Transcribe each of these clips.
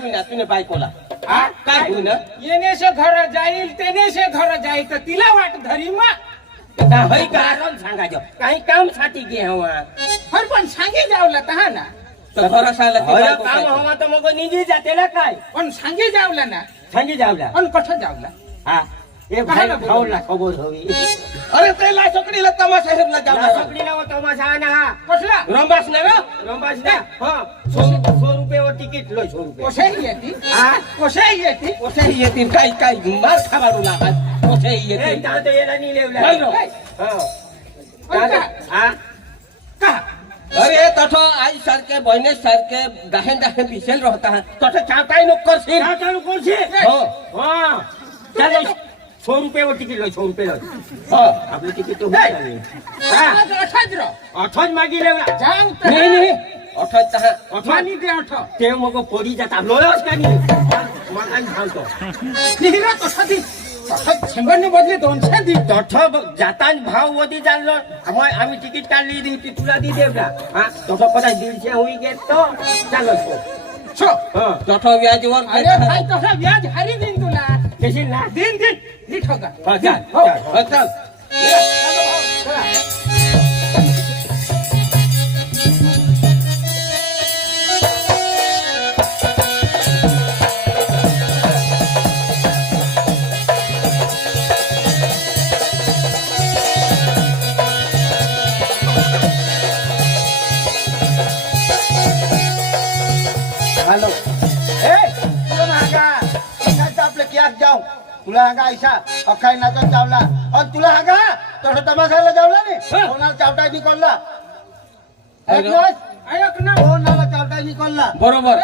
होईना तुने बायकोला हा काय होईना येणेशे घर जाईल तेनेशे घर जाईल तर तिला वाट धरी मग भाई कारण सांगायचं काही काम साठी गे हवा हर पण सांगे जावला तहा ना तर भरोसा अरे काम हवा तर मग निघी जाते ना काय पण सांगे जावला ना सांगी जावला पण कठं जावला हा ए भाई भाऊला खबर हवी अरे ते लासकडीला तमाशा हेरला जावला सगळीला तमाशा ना हा कसला रंबास ना रे रंबास ना हा 100 रुपयावर तिकीट लो 100 रुपये कोशाही येती हा कोशाही येती कोठेही येतील काय काय मार खावाडू लागत कोठेही ए येतील ता तो येला नी लेवला नाही रो. हा हा का अरे तठो आई सारखे बहिणी सारखे दहे पिसेल राहता तठो क्या काय नको करशील क्या चालू कोणशी हो हा चलो 100 रुपयावर तिकीट लो 100 रुपये लो हो आपलं तिकीट तो होईल हा अठाच रो अठोज मागी लेवला जांग नाही नाही अठो तहा अठवानी दे अठो ते मग पोरी जाता लोयस का नी मग काय सांगतो निहिरा कसा दी शंभरने बदले 200 दी तठ जाताच भाव वधी चाललो आम्ही तिकीट काढली होती तुला दी देव का हा तसं कदाच 150 होई गेत तो चालो छो तठो व्याजवर अरे भाई तसा व्याज हरी दिन तुला देशील ना दिन दिन नीट हो का हा चाल हो. चाल. चल हॅलो ए तुला महागा काय आपलं कियास जाऊ तुला हागा ऐसा अखाय नाचत जावला आणि तुला हागा तसं तमाशाला जावला नाही कोणाला चावटाय निकोलला ऐक ना कोणाला चावटाय निकोलला बरोबर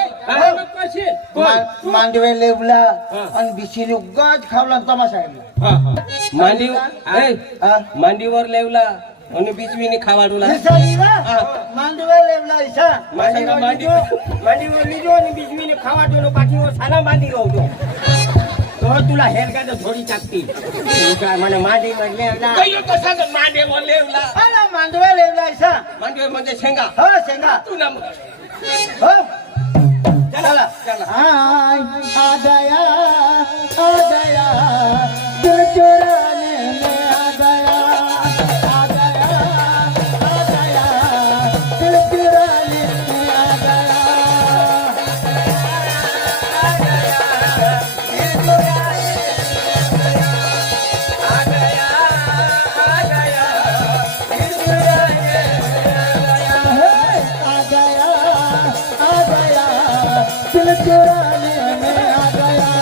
मांडवे लेवला आणि बिशील उगाच खावला तमाशाला मांडीवर लेवला आणि बिचवीने खावाडूला मांडवे लेवला ऐसा मांडीवर लिजो आणि बिजमीने खावा ठेवलो पाठीवर साला बांधी राहतो तो तुला हेर का थोडी टाकती काय म्हणे मांडी म्हणले मांडीवर लेवला मांडवे लेवला ऐसा मांडवे म्हणजे शेंगा हो शेंगा तू ना हो चला आय आ गया दिल चुराने में आ गया दिल चुराने में आ दिल चुराने में आ गया दिल चुराने में आ गया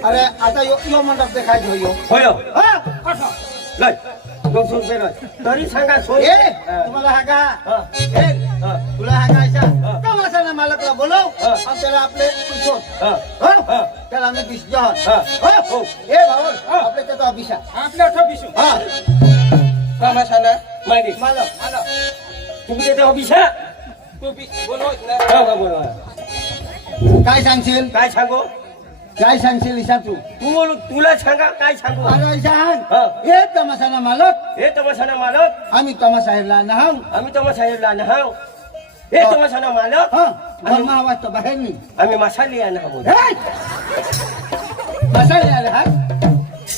अरे आता यो मंडप देखायचो यो होय हा कसं लय 200 रुपये लय तरी सांगा सोय ए तुम्हाला हा का ए तुला हा का ऐसा तमाशाने मालकला बोलव आणि त्याला आपले शोध त्याला आम्ही बिश हो ए भाऊ आपले त्याचा अभिषा आपल्या अठो बिशू हा तमाशाना मांडी मालक तुम्ही देते अभिषा तू बोलवत ना बोलवा काय सांगशील काय सांगशील ईशा तू तुला सांगा काय सांगू अरे सांग ए तमाशाना मालक हे तमाशाना मालक आम्ही तमाशाला नाहू आम्ही तमाशाला नाहाव हे तमाशाना मालक हा मग आवाज तर बाहेर नाही आम्ही मसाले नाहाव मसाले आले हा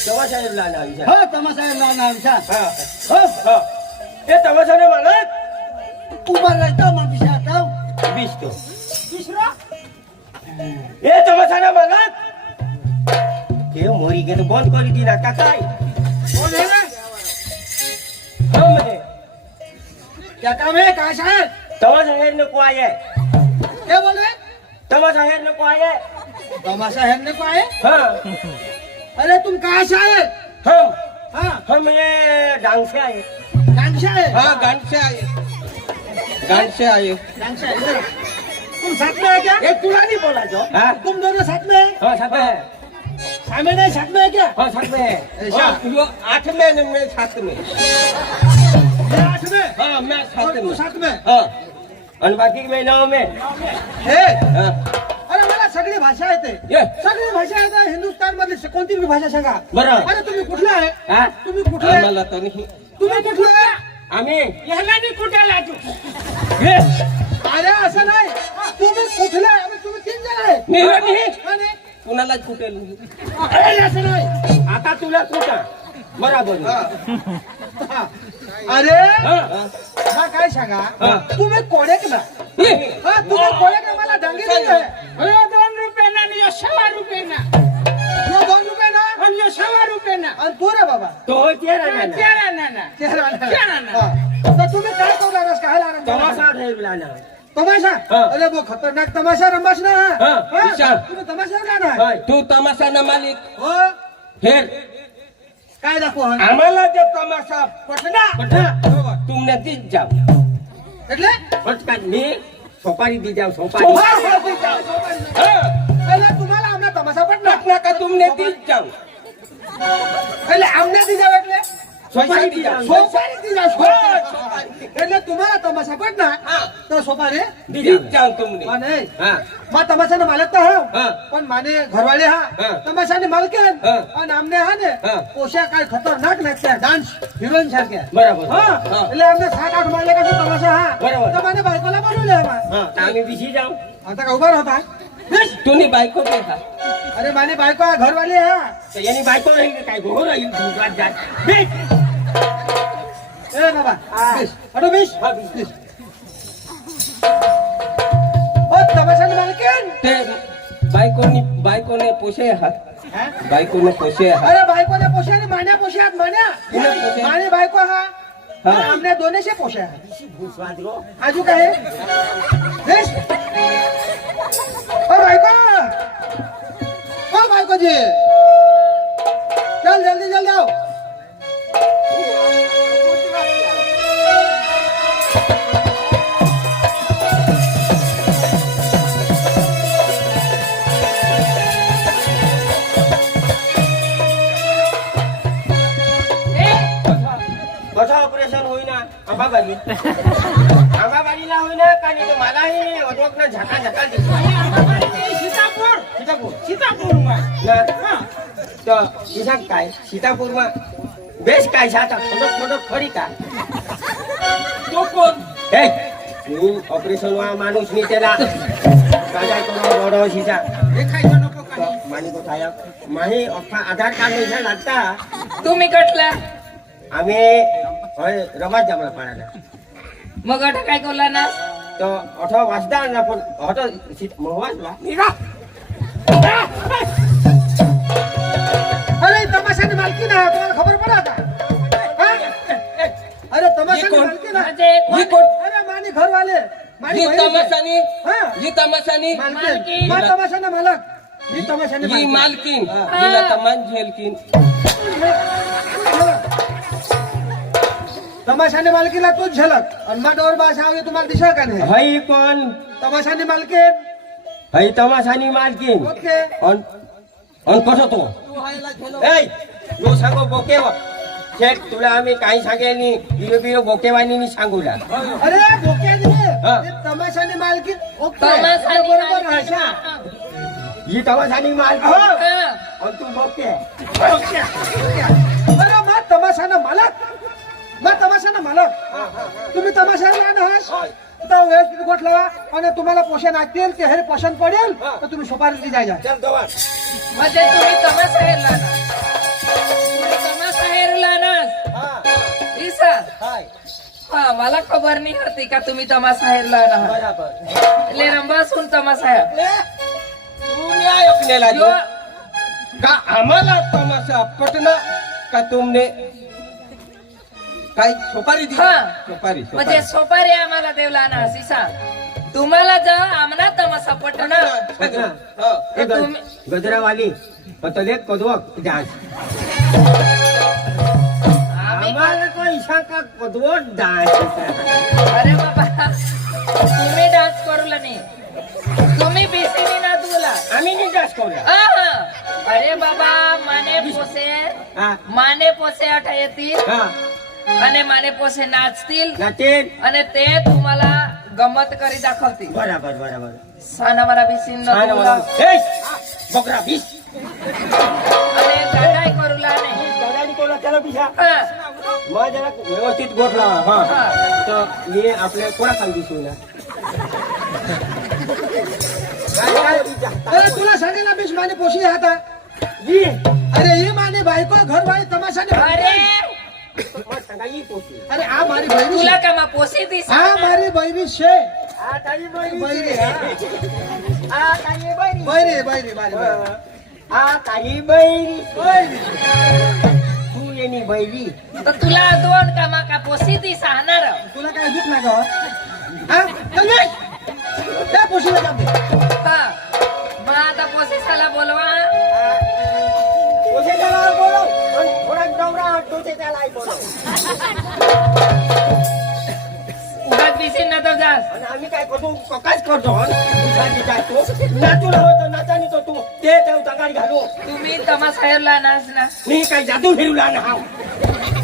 तमाशाला नाहाव हो तमाशाला नाहू ईशा हो हे तमाशाना मालक उभा राहतो मग ईशा आता बिस्तो तिसरा हे तमाशाना मालक हे मोरी गेलो बंद करी दिला का काय बोल है ना हो म्हणजे क्या काम है कहाँ से है तमाशा हेर नको आये क्या बोल रहे तमाशा हेर नको आये तमाशा हेरने को आए हाँ अरे तुम कहाँ से आए हम हाँ हम हम ये ढंग से आए। डांगशा है हाँ गांड से आए, गांड से आए। डांगशा है इधर। तुम साथ में है क्या? ये तुला नहीं बोला जो? हाँ तुम दोनों साथ में है? हाँ साथ में है। सामने नहीं साथ में है क्या? हाँ साथ में है। ऐसा? हाँ, यो 8 में मैं 7 में। ये 8 में हाँ मैं और 7 तू में। 7 में हाँ और बाकी में 9 में। हे हाँ अरे मला सगळी भाषा येते ये सगळी भाषा येते हिंदुस्तान मधली कोणती बी भाषा सांगा बरं. अरे तुम्ही कुठले आहे हा? तुम्ही कुठले आहे? आम्हाला तर नाही. तुम्ही कुठले आहे? आम्ही याला नाही कुठाला तू ये अरे असं नाही तुम्ही कुठले आहे? अरे तुम्ही 3 जण आहे मी नाही. आणि कुणाला कुठेल अरे असं नाही आता तुला कुठं बराबर हा. अरे हा. हा काय सांगा हा. तुम्ही कोडेक ना ये हा तुम्ही कोडेक ना मला डांगी दिली आहे अरे 2 रुपयाना आणि यो 6 रुपयाना यो 2 रुपये ना आणि यो 6 रुपयाना आणि तू रे बाबा तो 13 जण. तेरा नाना चेहरा चेहरा ना. हा. तर तुम्ही काय करू लागलास काय लागला तमाशा ठेवला ना. तमाशा हा. अरे वो खतरनाक तमाशा रंबास ना हा. हा? विशाल. तुम्ही तमाशा गाणं आहे होय. तू तमाशा ना मालिक हो हेर काय दाखव आम्हाला जे तमाशा पटना पटना. तुमने तीच जाव. એટલે पटकन मी सोपारी दी जाऊ हो, सोपारी. हो, हो, हो. એટલે तुम्हाला आमना तमाशा पटना पटना का तुमने तीच जाव. એટલે આમને દીધા એટલે सोपारी दी जाऊ. સોપારી દીધા સોપારી એટલે तुम्हाला तमाशा पटना हा. तर सोपारी दी तीच जाऊ. जाव तुमने. माने हा. मा तमाशाने मालक तर हा. हा पण माने घरवाले हा हा. तमाशाने मालकेन हा. आणि आमने हा ने हा. पोशा काय खतरनाक नाचत्या डान्स हिरोईन सारख्या बरोबर. हा हा. એટલે અમને 7-8 માલે का तमाशा हा बरोबर. तर माने बायकोला बोलवले आम्हा हा. तर आम्ही बिशी जाऊ. आता का उभा होता तुम्ही बायको देखा. अरे माने बायको हा घरवाली हा तर यांनी बायको राहील का काय घोर राहील गुजरात जात. ए बाबा बीस अडो बीस हा, बीस. ओ तमाशाने मालकीन ते बायकोने पोसे आहात. हा? बायकोने पोसे आहात. अरे बायकोने पोशाने मान्या पोशात मान्या कोणी पोशा? माने बायको हा हा. आमने दोनेशे पोशा भूसवाद रो. आजू काय बीस ओ बायको जी चल जल्दी जल्दी आओ कसं ऑपरेशन होईना आंबाबाजी आंबाबाजीला होईना का नाही तर मलाही अडोकनं झका झका दिसतो. सीतापूर सीतापूर सीतापूर मा ना तर इथं काय सीतापूरमा बेस काय साता थोडं थोडं खरी का तो कोण? हे तू ऑपरेशन वा माणूस मी त्याला काय करो बडो सीता देखायचं नको काही मानी को थाया माही आधार कार्ड नाही लागता तुम्ही कटला आम्ही होय रमात जमला पाण्याला मग अट काय करला ना तर अठरा वाजता ना पण अठरा वाजला अरे तमाशाने मालकी ना तुम्हाला खबर पडा आता हा? अरे तमाशाने कोण? मालकी ना म्हणजे ही कोण? अरे मानी घरवाले मानी ही बहिणी. तमाशानी हा ही तमाशानी मालकीन मालकीन. मा तमाशाने मालक ही तमाशाने ही मालकीन. मालकीन हिला तमान झेलकीन. तमाशाने मालकीला तूच झलक आणि मा डोर बास आवे तुम्हाला दिसा का नाही हई कोण तमाशाने मालकीन हई तमाशानी मालकीन ओके अन कसं तो ए जो सांगो बोके शेठ तुला आम्ही काही सांगेल नी बिरो बिरो बोकेवानी नी सांगूला अरे बोके दिले हा. ते तमाशाने मालकीन ओके तमाशाने अरे बरोबर मालकीन. भाषा ही तमाशानी मालकीन हा. आणि तू बोके अरे मा तमाशाने मालक मा तमाशाने मालक तुम्ही तमाशाला ना तर व्यवस्थित गोठला आणि तुम्हाला पोषण ऐकतील ते हे पोषण पडेल तर तुम्ही सुपारी जायचा चल दोवा म्हणजे तुम्ही तमाशा हेरला ना तुम्ही तमाशा हेरला ना इसा हाय हा मला खबर नाही होती का तुम्ही तमाशा हेरला ना बराबर ले रंबासून तमाशा आहे. तू न्याय अपनेला जो यो का आम्हाला तमाशा पटना का तुमने काय सुपारी दिली? हा. सुपारी म्हणजे सोपारी आम्हाला देवला ना सिसा तुम्हाला जा आमना तमाशा पटना हा. ए तुम्ही गजरावाली पतले कदवक जाज पदवो डान्स अरे बाबा तुम्ही डान्स करूला नाही तुम्ही बेसिनी ना तुला आम्ही नाही डान्स करूया अरे बाबा माने पोसे अठा येतील हा आणि माने पोसे नाचतील नाचेल आणि ते तुम्हाला गमत करी दाखवतील बराबर बराबर सानामारा बिसिन छान तुला ए बकरा बीस आणि गाडाय करूला नाही गाडी कोणा त्याला बिशा हा. मग जरा व्यवस्थित गोठ लावा हा तर हे आपले कोणा सांगू सोयला अरे तुला सांगे ना बीस माने पोशी हाता जी अरे ये माने बायको घर वाले तमाशा ने अरे सांगा ही पोशी अरे आ मारी बहिणी तुला छे. का मा पोसी दिस आ मारी बहिणी शे आ तारी बहिणी बहिणी आ तारी बहिणी बहिणी बहिणी मारी आ तारी बहिणी तू येणी बहिणी तर तुला दोन कामा का पोसी दिस आणणार तुला काय दुख ना का हा चल बे त्या पोशीला काम दे हा मग आता पोसी साला बोलवा पोशी त्याला बोलव पण थोडा डवरा टोचे त्याला बोलव उगाच बिसिन ना तर जास आणि आम्ही काय करतो काहीच करतो नाचू नव्हतं नाचानी तो तू ते तंगाडी घालू तुम्ही तमाशाला नाच ना मी काय जादू फिरवला ना हा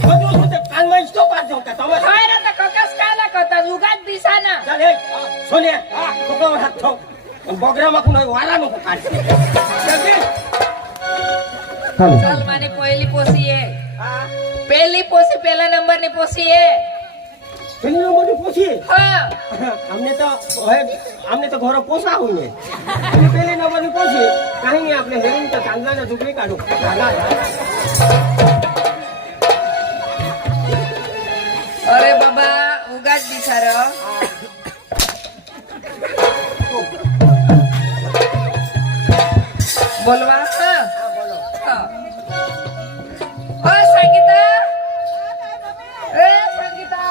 બધું શું તે કાનમાં સ્ટો પાડ દઉં કે તમે काय रे तर ककस काला करतात उगाच दिसा ना ચાલ હે સોને પકડો હાથ થો બોગરામાં કોનો વારાનો કાઢ જલ્દી चल माने पहिली पोसी आहे હા पहिली पोसी पहिला नंबर ની पोसी आहे પેલી નંબરની પૂછી હા અમને તો ઘરો પોસા હોય ને અને પેલી નંબરની પૂછી કાંઈ નહીં આપણે હેરીને તો ચાંદલાના ઝૂકડી કાઢું अरे बाबा उगाच दिसा रे बोलवा हा हा. ओ संगीता ए संगीता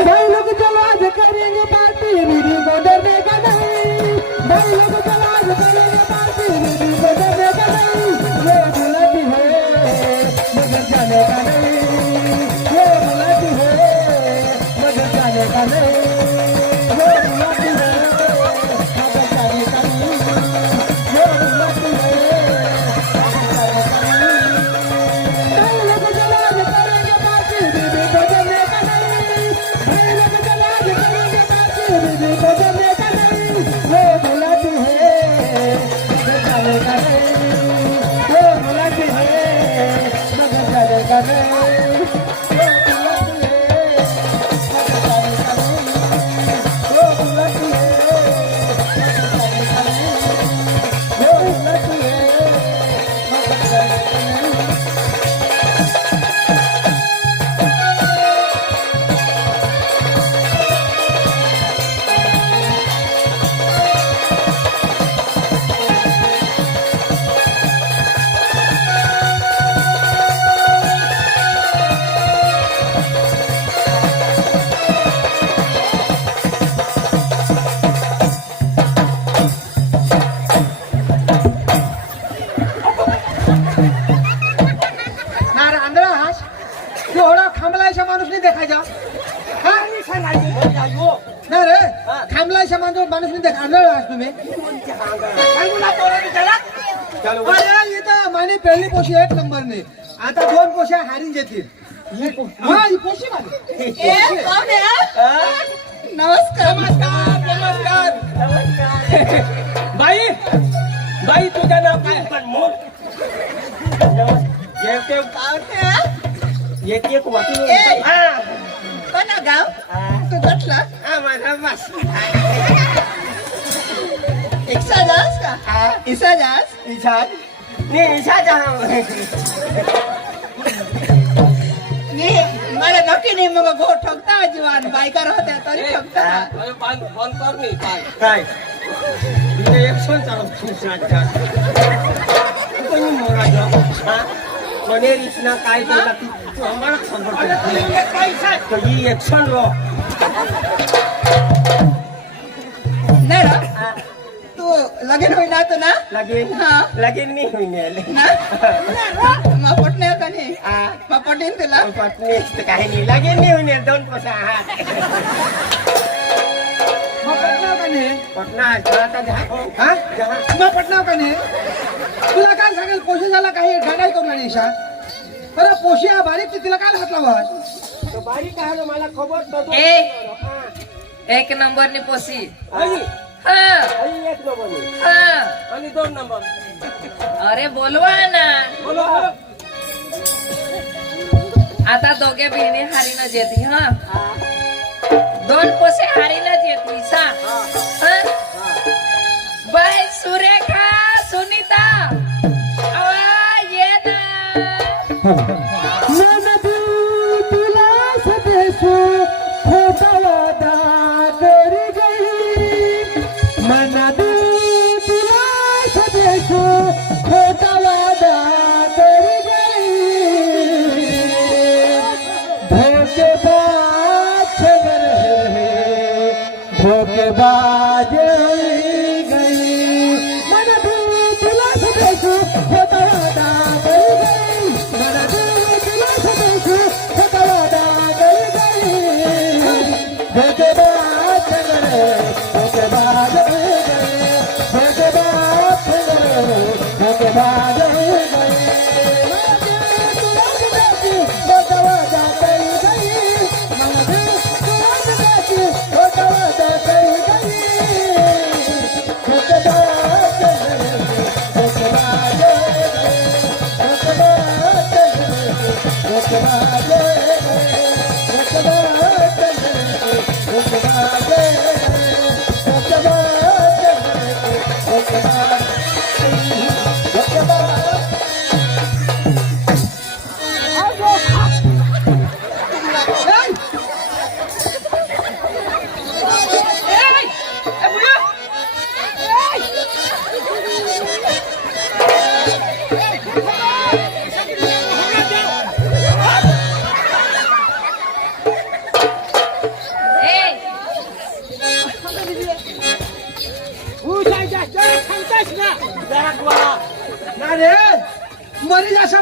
भाई लोग चलो आज करेंगे पार्टी मेरी को डरने का नहीं भाई लोग चलो आज करेंगे पार्टी मेरी को डरने का नहीं ये बुलाती है मगर जाने का नहीं ये बुलाती है मगर जाने का नहीं ये बुलाती है मगर जाने का नहीं ये बुलाती है मगर जाने का नहीं भाई लोग चलो आज करेंगे पार्टी मेरी को डरने का नहीं भाई लोग चलो आज करेंगे पार्टी मेरी को डरने का नहीं ये बुलाती है मगर जाने का नहीं ये बुलाती है मगर जाने का नहीं ये बुलाती है मगर जाने का नहीं ये बुलाती है मगर जाने का नहीं ये बुलाती है मगर जाने का नहीं अरे आंधळा हास तू एवढा खांबलायचा माणूस नाही देखायचा हा नाही रे खांबलायचा माणूस नाही देखा आंधळा हास तुम्ही अरे इथं माने पहिली पोशी एक नंबर ने आता दोन पोशा हारीन जेतील हा ही पोशी माझी नमस्कार बाई बाई तुझं नाव काय पण मोर एक वाटी हा कोणा गाव तू गटला हा माझा बस एकसा जास का इसा जास इशाद नाही इशाद मला नक्की नाही मग गो ठगता जीवन बायका राहत्या तरी ठगता फोन कर मी काय काय इथे एक सोन चालू कोणी मोराजा हा कोणी रिसना काय केला तू आम्हाला सांगतो ही एक सोन रो नाही रा तू लगीन होईना तो ना लगीन हा. लगीन नाही होईल मग पटणे का नाही मग पटेन तुला पत्नी काही नाही लगीन नाही होईल 2 पैसा आहात मग पटनाव का नाही पटना आता जा हा जा मग पटनाव का नाही तुला काय सांगेल पोशिसाला काही गाडाई करू लागली ईशा बरं पोशी हा बारीक तिला काय हात लावा तो बारीक आहे मला खबर तो ए एक नंबर ने पोसी आणि हाँ एक नंबर हाँ आणि 2 नंबर अरे बोलवा ना बोलो आता दोघे बहिणी हारीनच येते हा 2 पोसे हारीनच येते सा हाँ? बाय सुरेखा सुनीता आवाज ये ना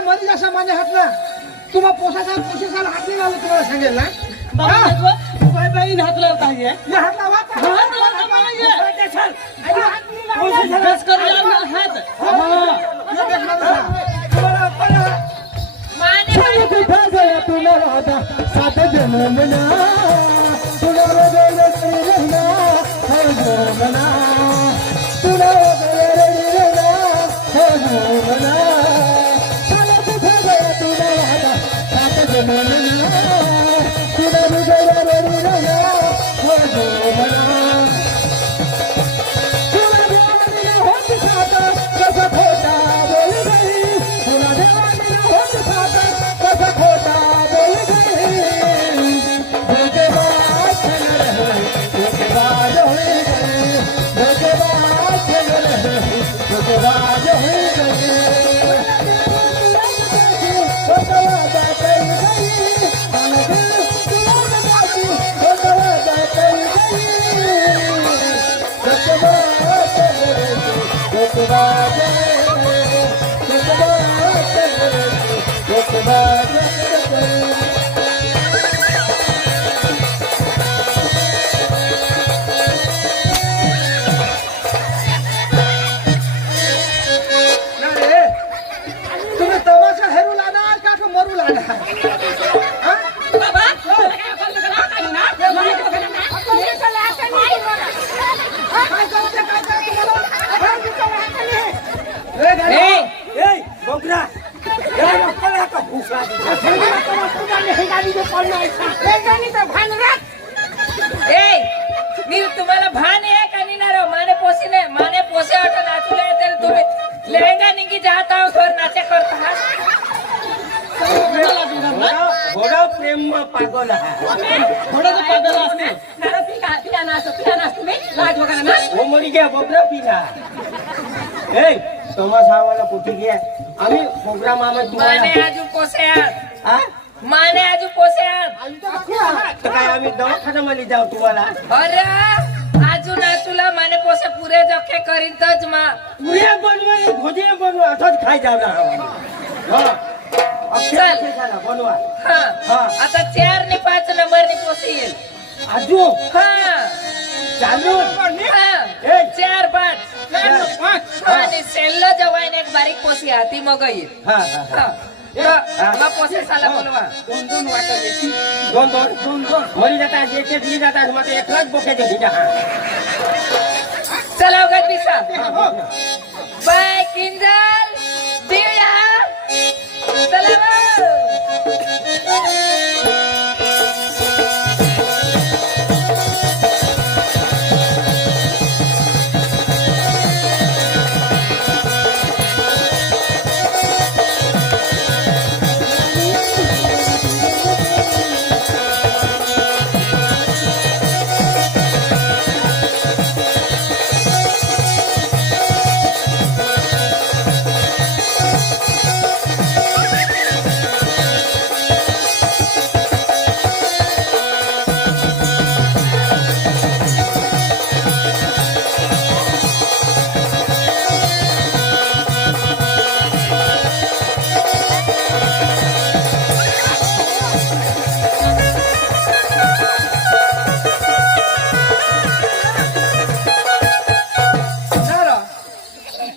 मरी जासा माने हात ना तुम्हा पोशिसाला हात नाही लावला तुम्हाला सांगेल ना बाई बाई हात लावता आहे या हात लावा बस कर हात माने तुम्ही तमाशा हेरू लाणार का मरू लाणार मी तुम्हाला भान आहे का नाही ना माने पोसे आठ नाचू तर तुम्ही लेहंगा निघी जाता हो घर नाचे करता घोडा प्रेम पागल हो मरी घ्या बोबरा पिला ए तमाशा आम्हाला कुठे घ्या आम्ही प्रोग्राम आम्हाला माने तुम्हाला आजू पोसे आहात हा? माने आजू पोसे आहात तर काय आम्ही दवाखान्यामध्ये जाऊ तुम्हाला अरे अजून तुला माने पोसे पुरे जखे करीन तच मा पुऱ्या बनवा भोजे बनवा असंच खाय जावला चल. बनवा हा हा. आता 4 ने 5 नंबर नी पोसे येईल आजू हा चालू हा ए. 4 5 5 हा आणि सेल्लो जवाईन एक बारीक पोसी हा ती मग येईल हा हा मग पोसे साला बोलवा 2 वाटत येते. दोन मरी जातात एक दी जातात मग एकलाच बोक्याचे हिजा चला उगत बिसा बाय किंजल दिव्या चला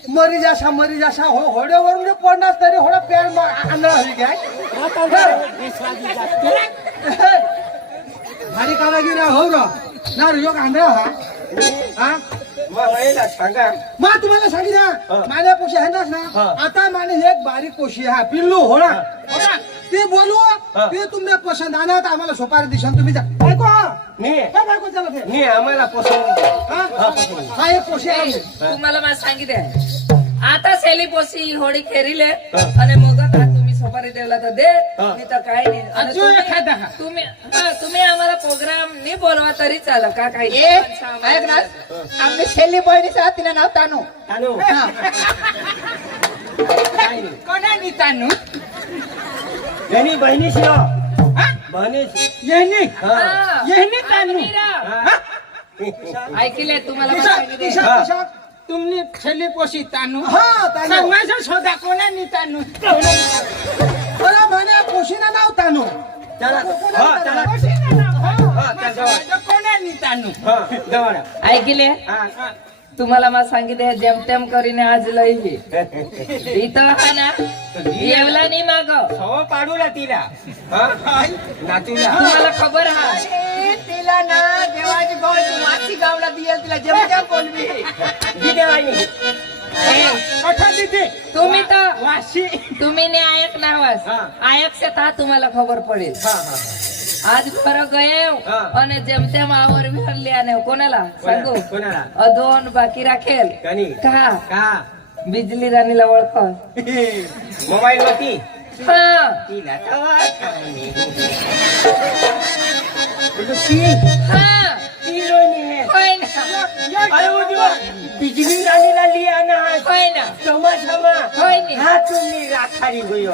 मरी जाशा हो होड्यावरून जे पडणार तरी होडा पेर आंधळा होईल काय भारी कारागिरी हो ना योग आंधळा हा मग मला सांगा मग तुम्हाला सांगितलं माझ्या पोशी आहे ना आता माने एक बारीक पोशी हा पिल्लू होडा ते बोलू ते तुमने पसंद आना तर आम्हाला सोपारी दिशा तुम्ही जा ऐको मी काय बायको चला ते मी आम्हाला पसंत हा एक पोशी आहे तुम्हाला मला सांगितले आता सेली पोसी होडी खेरीले आणि मग आता तुम्ही सोपारी देवला तर दे मी तर काय नाही आणि अजून एखादा हा. तुम्ही आम्हाला प्रोग्राम नाही बोलवा तरी चाल का काही ऐक ना आम्ही शेली बहिणीचा तिला नाव तानू तानू कोणा नितानू यांनी बहिणीशी हा बहिणीशी येणी हा. येणी तानू मीरा. ऐकले तुम्हाला मला किशा सांगितले किशा किशा तुमने छेली पोशी तानू हा तानू माझा शोधा कोणा नितानू मला म्हणे पोशीना नाव तानू चला हा चला हा चल जवळ कोणा नितानू हा जवळ ऐकले हा तुम्हाला मला सांगितले जेमतेम करीने आज लई इथं हा ना येवला नाही माग सव पाडूला तिला हा नातूला तुम्हाला खबर हा तिला ना देवाची गोष्ट माती गावला दियल तिला जेमत्या बोलवी विदेवानी कठा दिदी तुम्ही तर वाशी तुम्ही ने आयक नावास हा. आयक से था तुम्हाला खबर पडेल हा हा आज खरं गये हा. आणि जेमतेम आवर विहरले आणि कोणाला सांगू कोणाला अदोन बाकी राखेल कणी का का बिजली राणीला ओळख मोबाईल वरती हा तिला तवा हा होय ना अरे वो दिवा बिजली राणीला लिया ना होय ना क्षमा क्षमा होय नी हा तुम्ही राखाडी गयो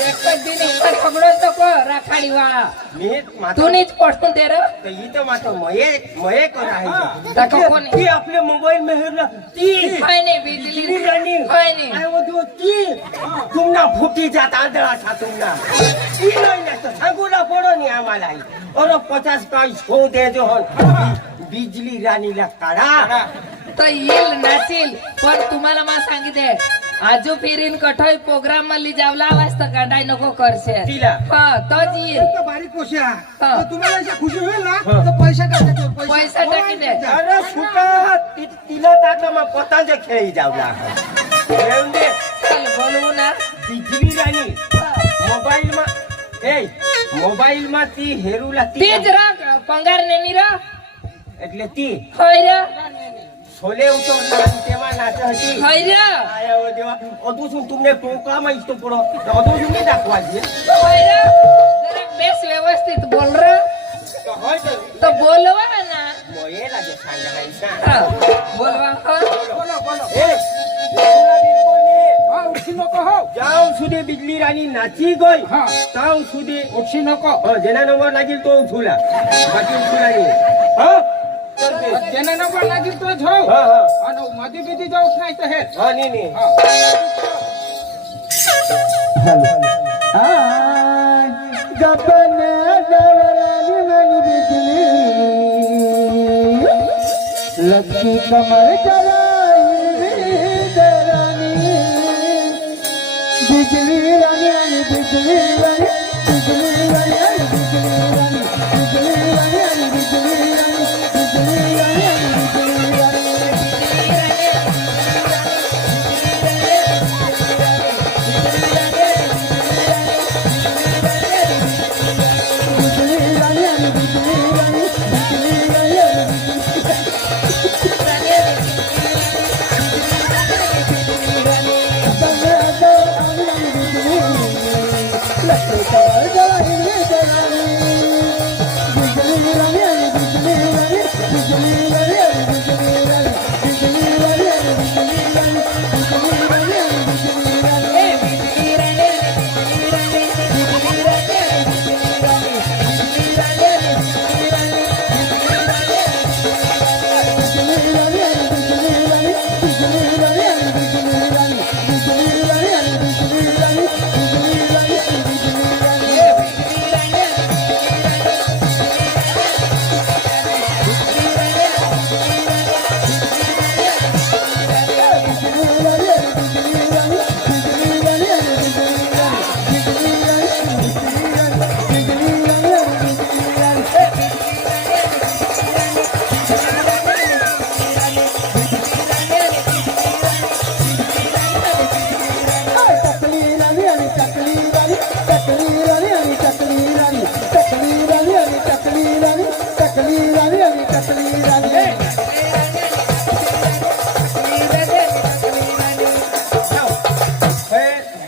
एक दिन इतना खबरो तो को राखाडी वाळा मी तू नीच पडून दे रे ही तो मातो मये मये कोण आहे दाखव कोण ती आपले मोबाईल में हेरला ती होय नाही बिजली बिजली राणी होय नाही अरे वो दिवा ती तुमना फुटी जात आंधळा सा तुमना ती नाही ना तर सांगूला पडो नी आम्हाला और 50 का शो दे जो बिजली राणीला काढा तर येईल नाचील पण तुम्हाला मला सांगितले आजू फिरीन कठोय प्रोग्राम मध्ये जावला आवाज तर काढाय नको करशे तिला हा तोच येईल तर बारीक पोशी आहे हा. तर तुम्हाला अशी खुशी होईल ना तर पैसा टाकायचे पैसा टाकी दे अरे सुका तिला टाकलं मग पतंग खेळी जावला येऊन दे चल बोलवू ना बिजली राणी हा. મોબાઈલ માં તી હેરુલા તેજ રાખ પંગાર ને ની રા એટલે તી હોય રા છોલે ઉતો તેમાં નાચ હતી હોય રા આયા ઓ દેવા અધુ શું તમને પ્રોગ્રામ ઇસ્તો પડો અધુ શું ની દાખવા દે હોય રા જરા બેસ વ્યવસ્થિત બોલ રા તો હોય તો બોલવા ના મોયે લાગે સાંગા ઈસા હા બોલવા બોલો બોલો એ હા ઉઠી नको हो જાવ સુધી બિજલી રાની નાચી ગઈ હા તાવ સુધી उठी नको જેના નંબર લાગીલ તો ઉઠુલા બાકી ઉઠુલા નહીં હા दे त्यानं नंबर लागेल तो झोव हा हा आणि मध्ये बिधी जाऊच नाही तर हे हा नाही लक्की कमर चलाई रानी बिजली रानी बिजली रानी बिजली रानी बिजली रानी बिजली रानी बिजली रानी बिजली रानी बिजली रानी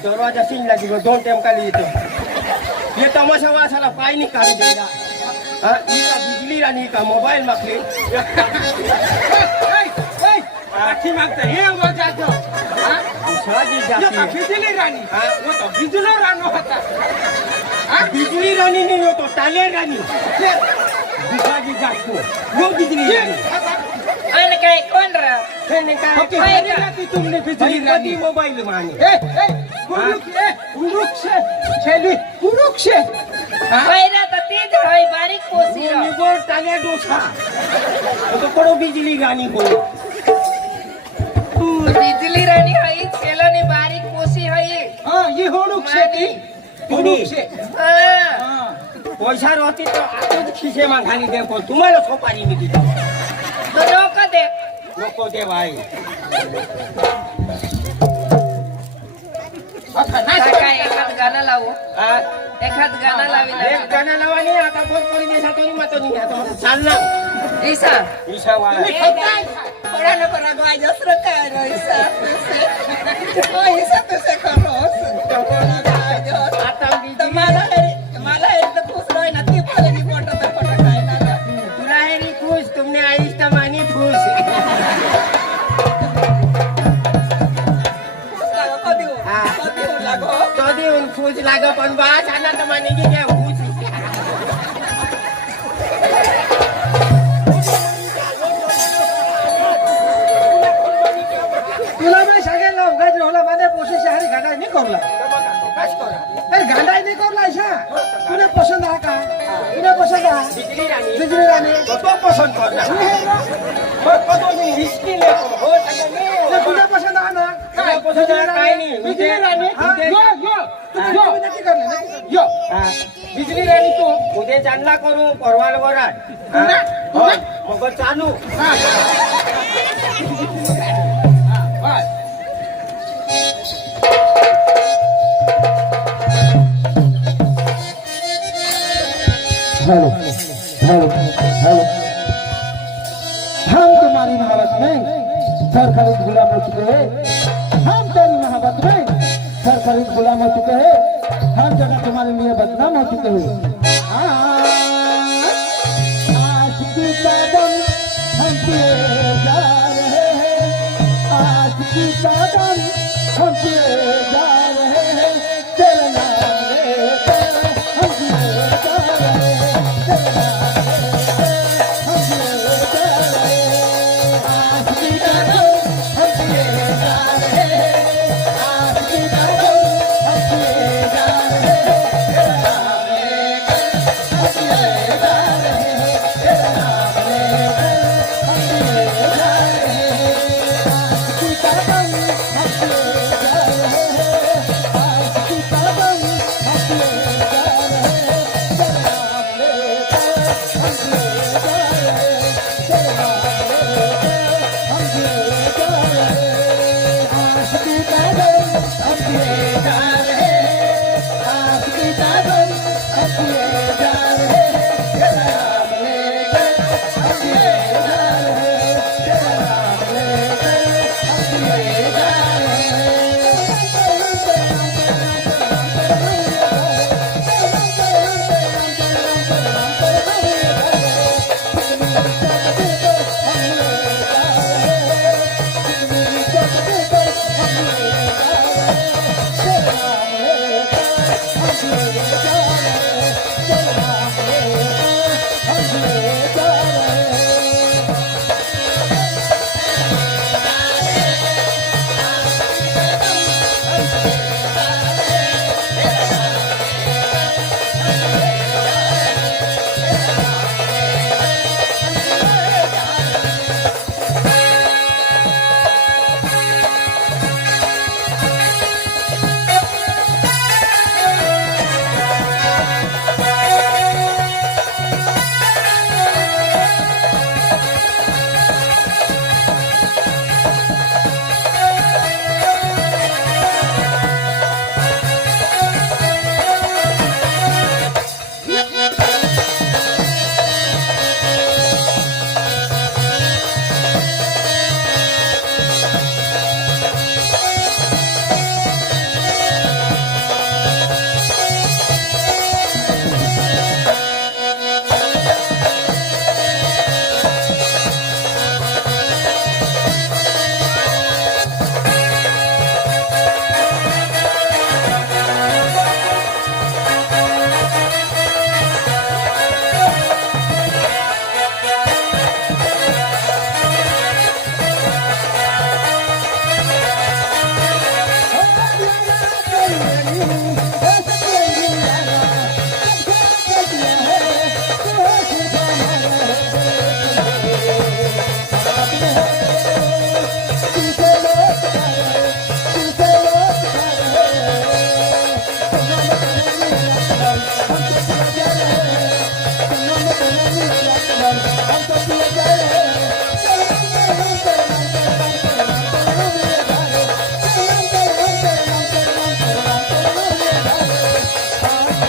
दरवाजा सीन लगी दोन टाइम का लिए ये तमाशा वासाला पाय नहीं काढू देगा हा इला बिजली राणी का मोबाईल मागले आखी मागतं हे वर जातो हा? शादी यो जाती तो बिजली राणी हा? वो तो बिजलो राणो होता बिजली राणी नहीं हो तो टाले राणी शादी जातो वो बिजली राणी आणि काय कोण रा मैंने कहा ओके हरी जाती तुमने बिजली राणी मोबाईल माने कुरुक से छेली कुरुक से पहिला तर तेच होय बारीक पोसी रा. निगोर टाले डोसा तो पडो बिजली राणी को बिजली राणी होई सेलोनी बारीक पोसी होई हाँ ये होड़ुक से थी कुरुक से हा. पैसा रहती तो आजच खिसे में घाली दे को तुम्हाला सोपारी में दी तो लोक दे नको दे भाई काय एखाद गाणं लावू आ, एखाद गाणं लावी एक गाना लावानी आता बहुत पड़ी देसा तो नहीं मत नहीं आता मत चालना ईसा ईशा वाला थोडा नको रागवाय जसर काय रो ईसा ओ ईसा तसे करो आता मला एक खुश रोय ना ती पहिले फोटो तर फोटो काय ना तुला है नी खुश तुमने आइस्ता मानी खुश कधी लागो तो दी उन खुश लागा पण बास आना तो मानी की क्या खुश तुला मी सांगेल ना उगाच होला माझ्या पोशी शहरी गाडा नाही करला अरे गाडा नाही करला ऐसा तुला पसंद आहे का तुला पसंद आहे बिजली रानी बिजली राणी तो पसंद करना हो कदो नहीं हिस्की ले हो ते तुला पसंद आहे ना तुला पसंद आहे काय नाही. बिजली राणी हा, यो नक्की करले यो बिजली राणी तू उद्या चांगला करू परवाल वरात पुन्हा? मग चालू हेलो हेलो हेलो हम तुम्हारी मोहब्बत में सर खरीद गुलाम हो चुके हैं हम तेरी मोहब्बत में सर खरीद गुलाम हो चुके हैं हर जगह तुम्हारे लिए बदनाम हो चुके हैं आज की कदम हम किए जा रहे हैं आज की कदम हम किए जा रहे हैं तेरे नाम लेते हम किए जा रहे हैं तेरे नाम लेते हम किए जा रहे हैं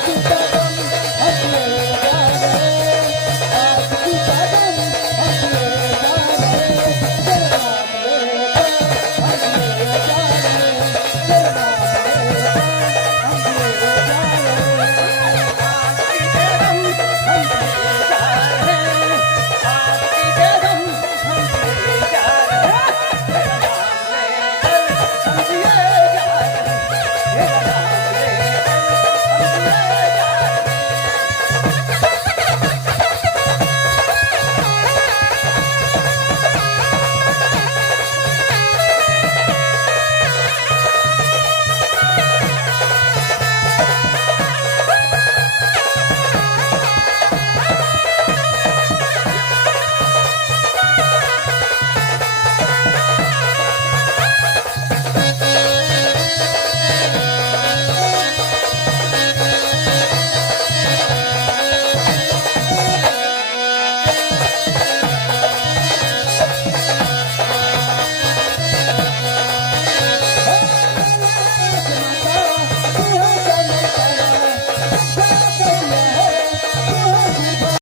Thank you.